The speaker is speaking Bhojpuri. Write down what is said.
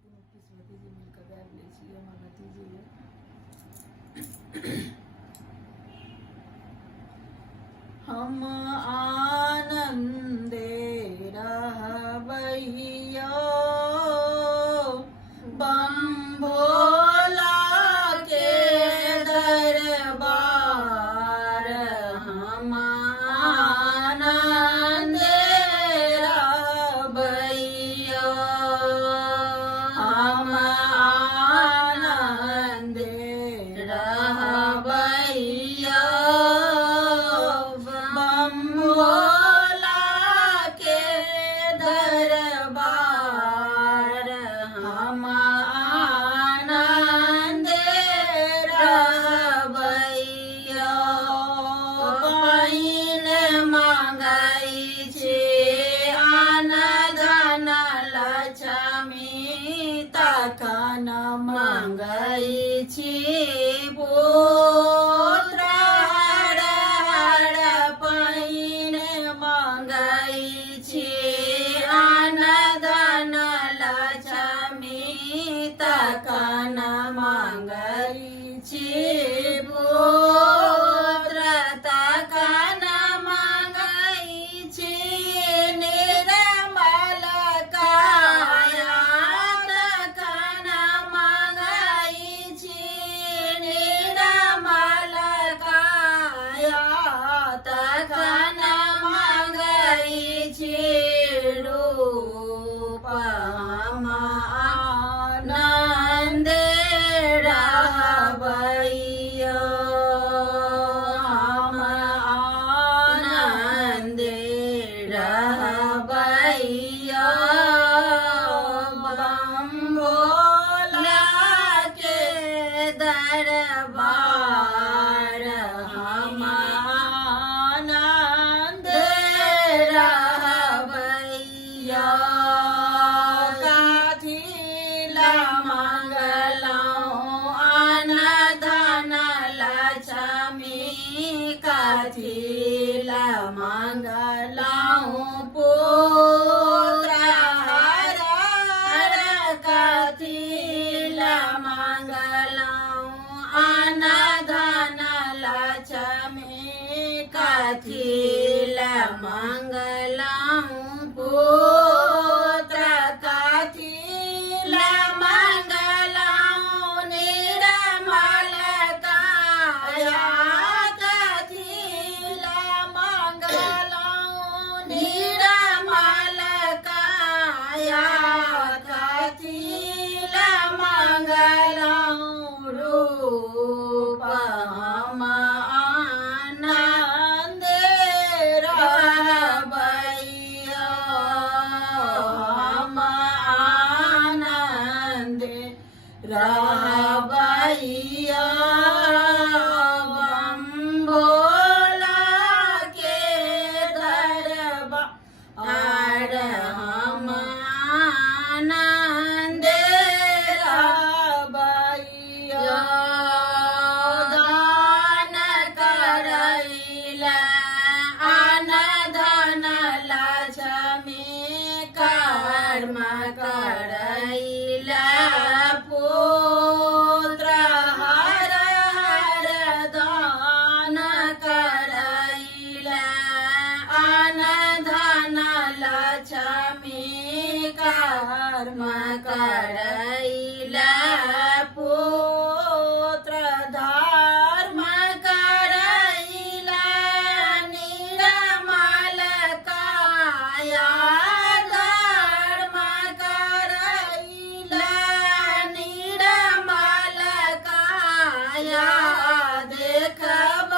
दोनों किस भतीजे मिलकर गाबि लै छी, हमर भतीजे ये। हम आनंदे रहबैयो बम भोला के दरबार, हम आनंदे रहबैयो, हम आनंदे रहबैयो बम भोला के दरबार, हम आनंदे रहबैयो। पाइन मांगै छी अन्न धन लक्ष्मी, तखन मांगै छी पुत्र हर हर। पाइन मांगै छी अन्न धन लक्ष्मी, तखन मांगै छी पुत्र, तखन मांगै छी निर्मल काया, तखन मांगै छी निर्मल काया, तखन मांगै छी रूप, हम आनंदे रहबैयो, हम आनंदे रहबैयो बम भोला के दरबार, हम आनंदे रहबैयो। काथी ला मंगलहुँ अन्न धन लक्ष्मी, काथी ला मंगलहुँ पुत्र हर हर, काथी ला मंगलहुँ अन्न धन लक्ष्मी, काथी ला मंगलहुँ पुत्र, काथी ला मंगलहुँ निर्मल काया, काथी ला मंगलहुँ निर्मल काया, काथी ला मंगलहुँ रूप, हम आनंदे रहबैयो, हम आनंदे रहबैयो बम भोला के दरबार, हम आनंदे रहबैयो। दान करैला अन्न धन लक्ष्मी, कर्म करैला पुत्र हर हर, दान करैला अन्न धन लक्ष्मी, कर्म करैला पुत्र, धर्म करैला निर्मल काया, धर्म करैला निर्मल काया, देखब